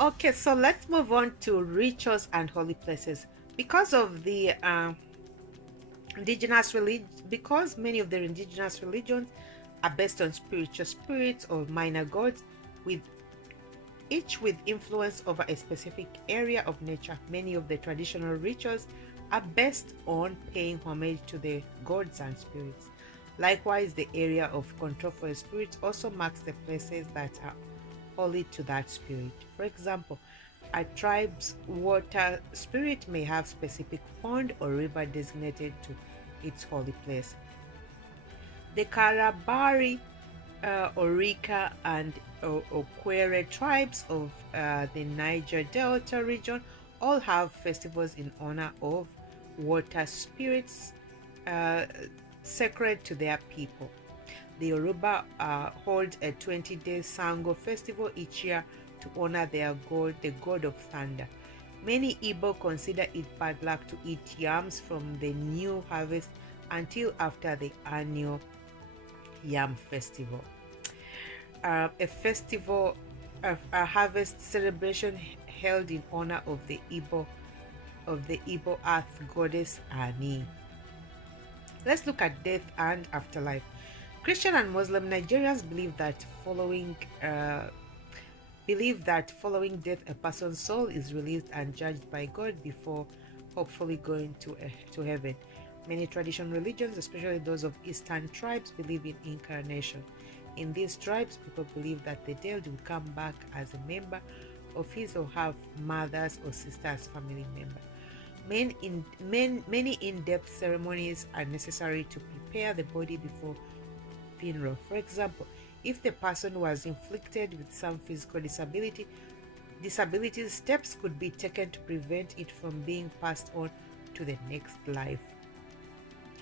Okay, so let's move on to rituals and holy places. Because of the indigenous religion, because many of the indigenous religions are based on spiritual spirits or minor gods, with each with influence over a specific area of nature. Many of the traditional rituals are based on paying homage to the gods and spirits. Likewise, the area of control for a spirit also marks the places that are holy to that spirit. For example, a tribe's water spirit may have specific pond or river designated to its holy place. The Kalabari, Orika, and Okwere tribes of the Niger Delta region all have festivals in honor of water spirits uh, sacred to their people. The Yoruba hold a 20-day Sango festival each year to honor their god, the god of thunder. Many Igbo consider it bad luck to eat yams from the new harvest until after the annual yam festival. A harvest celebration held in honor of the Igbo earth goddess Ani. Let's look at death and afterlife. Christian and Muslim Nigerians believe that following death a person's soul is released and judged by God before hopefully going to heaven. Many traditional religions, especially those of Eastern tribes, believe in incarnation. In these tribes, people believe that the dead will come back as a member of his or her mother's or sister's family member. Many in-depth ceremonies are necessary to prepare the body before funeral. For example, if the person was inflicted with some physical disabilities, steps could be taken to prevent it from being passed on to the next life.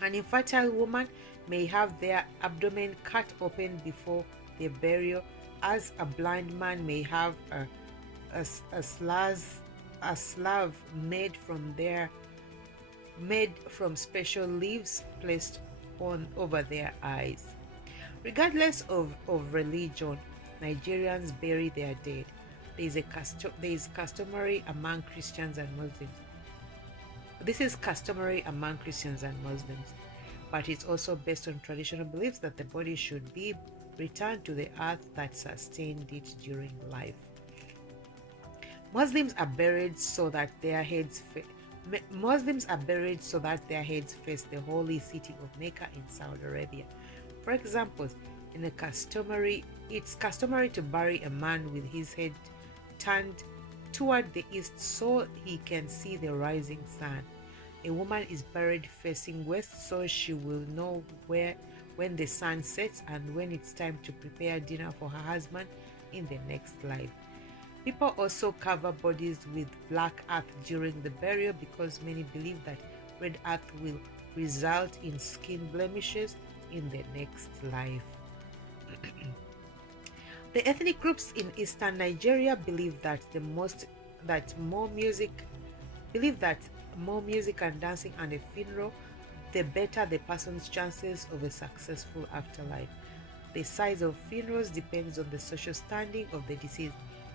An infertile woman may have their abdomen cut open before their burial, as a blind man may have a slave made from special leaves placed on over their eyes. Regardless of religion, Nigerians bury their dead. There is customary among Christians and Muslims. This is customary among Christians and Muslims, but it's also based on traditional beliefs that the body should be returned to the earth that sustained it during life. Muslims are buried so that their heads face the holy city of Mecca in Saudi Arabia. For example, it's customary to bury a man with his head turned toward the east so he can see the rising sun. A woman is buried facing west so she will know when the sun sets and when it's time to prepare dinner for her husband in the next life. People also cover bodies with black earth during the burial because many believe that red earth will result in skin blemishes in the next life. The ethnic groups in eastern Nigeria believe that more music and dancing and a funeral, the better the person's chances of a successful afterlife. The size of funerals depends on the social standing of the deceased.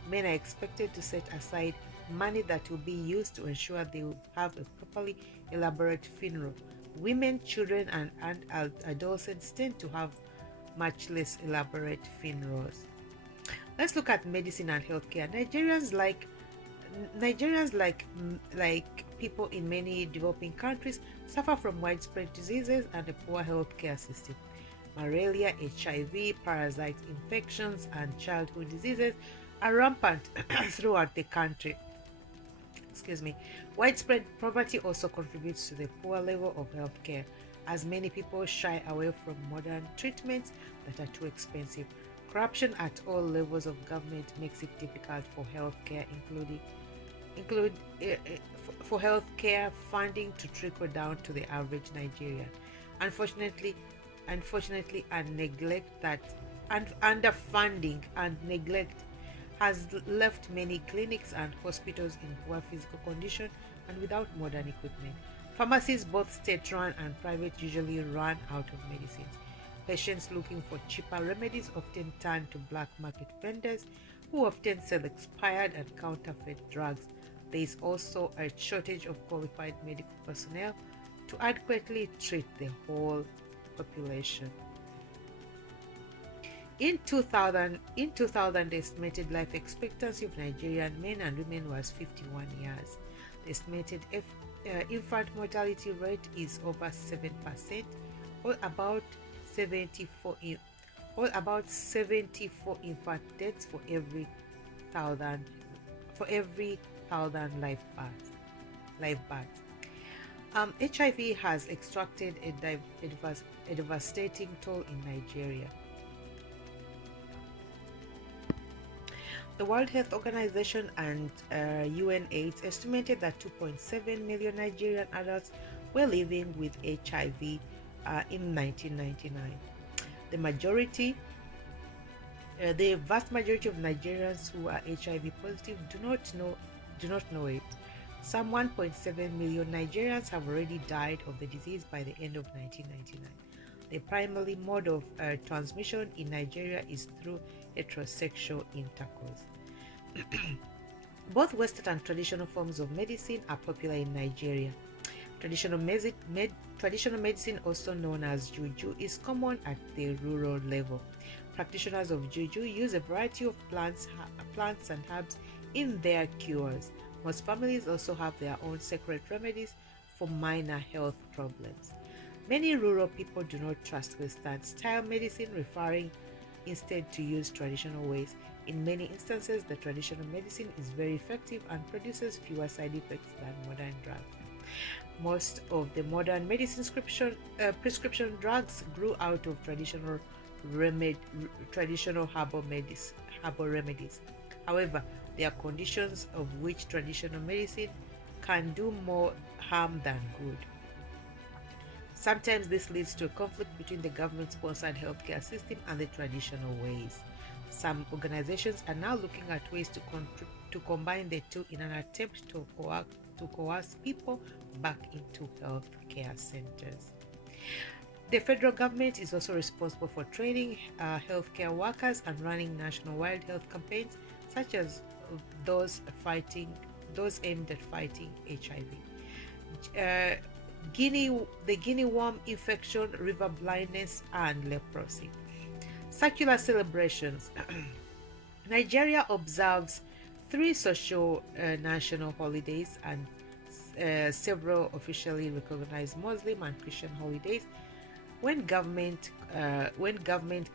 Men are expected to set aside money that will be used to ensure they will have a properly elaborate funeral. Women, children, and adolescents tend to have much less elaborate funerals. Let's look at medicine and healthcare. Nigerians, like people in many developing countries, suffer from widespread diseases and a poor healthcare system. Malaria, HIV, parasite infections, and childhood diseases are rampant throughout the country. Excuse me. Widespread poverty also contributes to the poor level of healthcare, as many people shy away from modern treatments that are too expensive. Corruption at all levels of government makes it difficult for healthcare, include for healthcare funding to trickle down to the average Nigerian. Unfortunately, underfunding and neglect has left many clinics and hospitals in poor physical condition and without modern equipment. Pharmacies, both state-run and private, usually run out of medicines. Patients looking for cheaper remedies often turn to black market vendors who often sell expired and counterfeit drugs. There is also a shortage of qualified medical personnel to adequately treat the whole population. In 2000, the estimated life expectancy of Nigerian men and women was 51 years. The estimated infant mortality rate is over 7%, or about 74 infant deaths for every thousand live births. HIV has extracted a devastating toll in Nigeria. The World Health Organization and UNAIDS estimated that 2.7 million Nigerian adults were living with HIV in 1999. The vast majority of Nigerians who are HIV positive do not know it. Some 1.7 million Nigerians have already died of the disease by the end of 1999. The primary mode of transmission in Nigeria is through heterosexual intercourse. Both Western and traditional forms of medicine are popular in Nigeria. Traditional medicine, also known as juju, is common at the rural level. Practitioners of juju use a variety of plants and herbs in their cures. Most families also have their own secret remedies for minor health problems. Many rural people do not trust Western-style medicine, preferring instead to use traditional ways. In many instances, the traditional medicine is very effective and produces fewer side effects than modern drugs. Most of the modern medicine prescription drugs grew out of traditional herbal remedies. However, there are conditions of which traditional medicine can do more harm than good. Sometimes this leads to a conflict between the government-sponsored healthcare system and the traditional ways. Some organizations are now looking at ways to combine the two in an attempt to coerce people back into healthcare centers. The federal government is also responsible for training healthcare workers and running nationwide health campaigns, such as those aimed at fighting HIV. The guinea worm infection, river blindness, and leprosy. Secular celebrations. Nigeria observes 3 social national holidays and several officially recognized Muslim and Christian holidays when government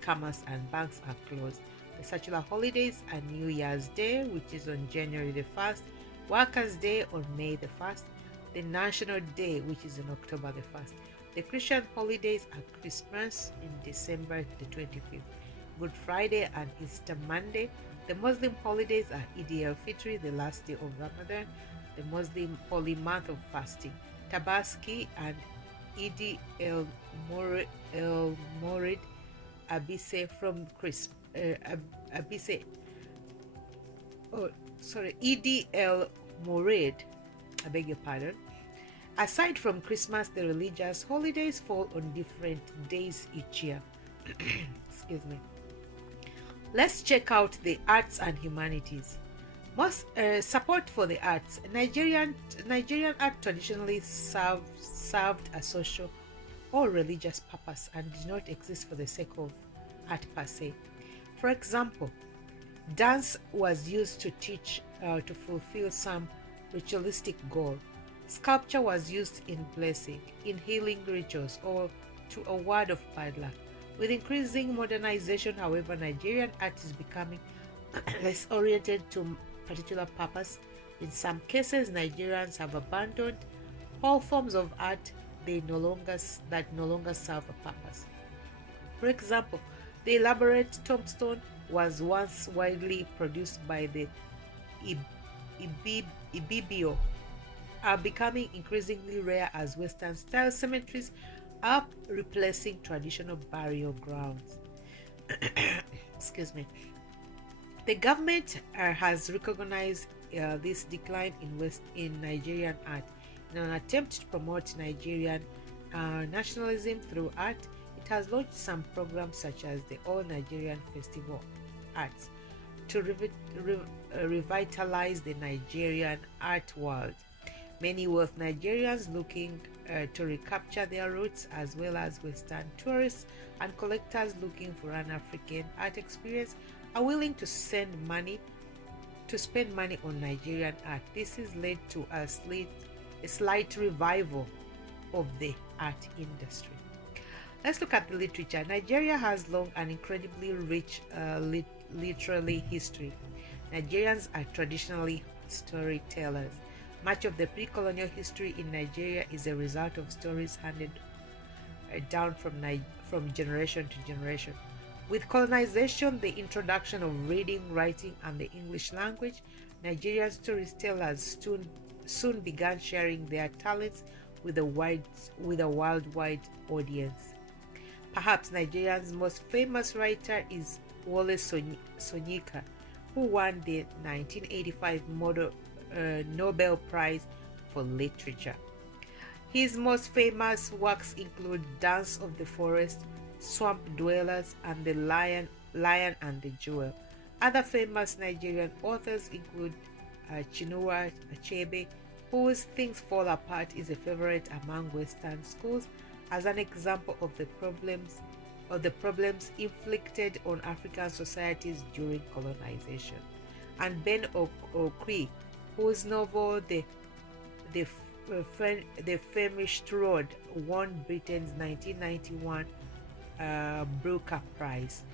commerce and banks are closed. The secular holidays are New Year's Day, which is on January the 1st, Workers' Day on May the 1st, the National Day, which is on October the 1st. The Christian holidays are Christmas in December the 25th, Good Friday and Easter Monday. The Muslim holidays are Eid al-Fitr, the last day of Ramadan, the Muslim holy month of fasting, Tabaski and Eid el-Mawlid, Abise from Eid el-Mawlid, I beg your pardon. Aside from Christmas, the religious holidays fall on different days each year. Excuse me. Let's check out the arts and humanities. Most support for the arts. Nigerian art traditionally served a social or religious purpose and did not exist for the sake of art per se. For example, dance was used to teach to fulfill some ritualistic goal. Sculpture was used in blessing, in healing rituals, or to a word of bad luck. With increasing modernization, however, Nigerian art is becoming less oriented to particular purpose. In some cases, Nigerians have abandoned all forms of art that no longer serve a purpose. For example, the elaborate tombstone was once widely produced by the Ibibio, are becoming increasingly rare as Western-style cemeteries are replacing traditional burial grounds. Excuse me. The government has recognized this decline in Nigerian art. In an attempt to promote Nigerian nationalism through art, it has launched some programs such as the All Nigerian Festival Arts, to revitalize the Nigerian art world. Many wealth Nigerians looking to recapture their roots, as well as Western tourists and collectors looking for an African art experience, are willing to spend money on Nigerian art. This has led to a slight revival of the art industry. Let's look at the literature. Nigeria has long and incredibly rich literary history. Nigerians are traditionally storytellers. Much of the pre-colonial history in Nigeria is a result of stories handed down from generation to generation. With colonization, the introduction of reading, writing, and the English language, Nigerian storytellers soon began sharing their talents with a worldwide audience. Perhaps Nigeria's most famous writer is Wole Soyinka, who won the 1985 Nobel Prize for Literature. His most famous works include Dance of the Forest, Swamp Dwellers, and The Lion and the Jewel. Other famous Nigerian authors include Chinua Achebe, whose Things Fall Apart is a favorite among Western schools as an example of the problems inflicted on African societies during colonization, and Ben Okwi, whose novel The Famished Road won Britain's 1991 Booker Prize.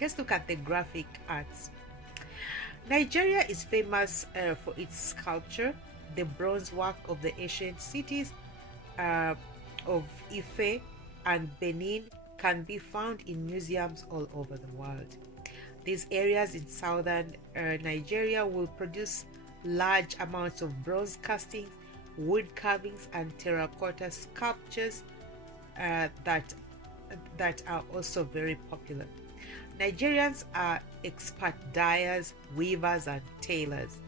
Let's look at the graphic arts. Nigeria is famous for its sculpture. The bronze work of the ancient cities of Ife and Benin can be found in museums all over the world. These areas in southern Nigeria will produce large amounts of bronze castings, wood carvings, and terracotta sculptures that are also very popular. Nigerians are expert dyers, weavers, and tailors.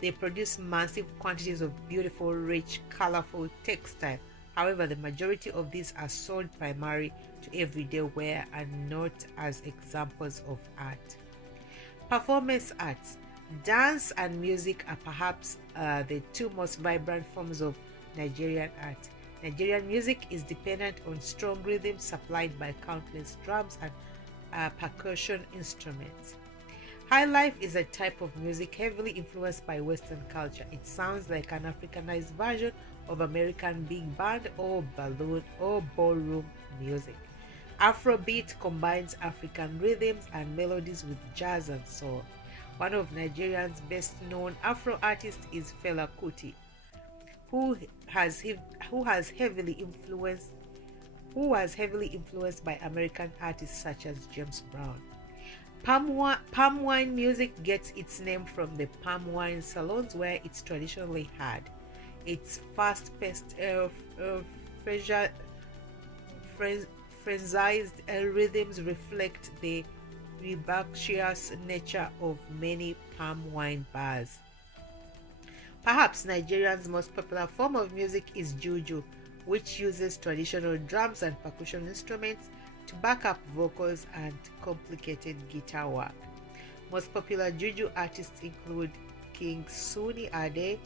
They produce massive quantities of beautiful, rich, colorful textile. However, the majority of these are sold primarily to everyday wear and not as examples of art. Performance arts. Dance and music are perhaps the two most vibrant forms of Nigerian art. Nigerian music is dependent on strong rhythms supplied by countless drums and percussion instruments. High life is a type of music heavily influenced by Western culture. It sounds like an Africanized version of American big band or balloon or ballroom music. Afrobeat combines African rhythms and melodies with jazz and soul. One of Nigeria's best-known Afro artists is Fela Kuti, who was heavily influenced by American artists such as James Brown. Palm wine music gets its name from the palm wine salons where it's traditionally had. Its fast-paced, frenzied rhythms reflect the vivacious nature of many palm wine bars. Perhaps Nigeria's most popular form of music is juju, which uses traditional drums and percussion instruments to back up vocals and complicated guitar work. Most popular juju artists include King Sunny Ade,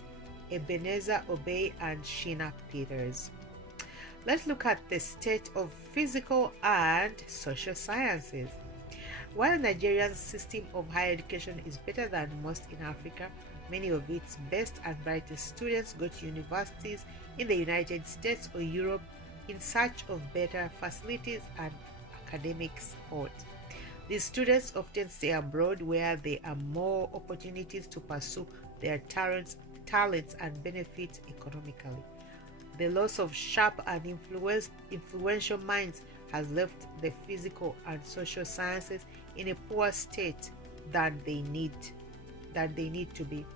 Ebenezer Obey, and Shina Peters. Let's look at the state of physical and social sciences. While Nigeria's system of higher education is better than most in Africa, many of its best and brightest students go to universities in the United States or Europe in search of better facilities and academic support. These students often stay abroad where there are more opportunities to pursue their talents and benefit economically. The loss of sharp and influential minds has left the physical and social sciences in a poor state than they need to be.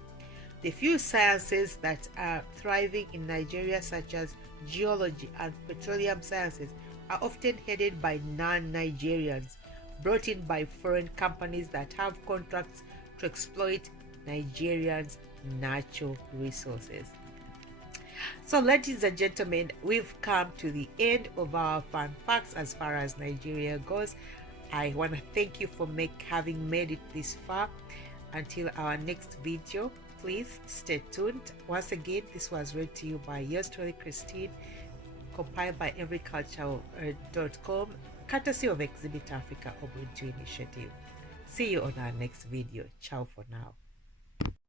The few sciences that are thriving in Nigeria, such as geology and petroleum sciences, are often headed by non-Nigerians, brought in by foreign companies that have contracts to exploit Nigerians' natural resources. So, ladies and gentlemen, we've come to the end of our fun facts as far as Nigeria goes. I want to thank you for having made it this far. Until our next video, please stay tuned. Once again, this was read to you by yours truly, Christine, compiled by everyculture.com, courtesy of Exhibit Africa Ubuntu Initiative. See you on our next video. Ciao for now.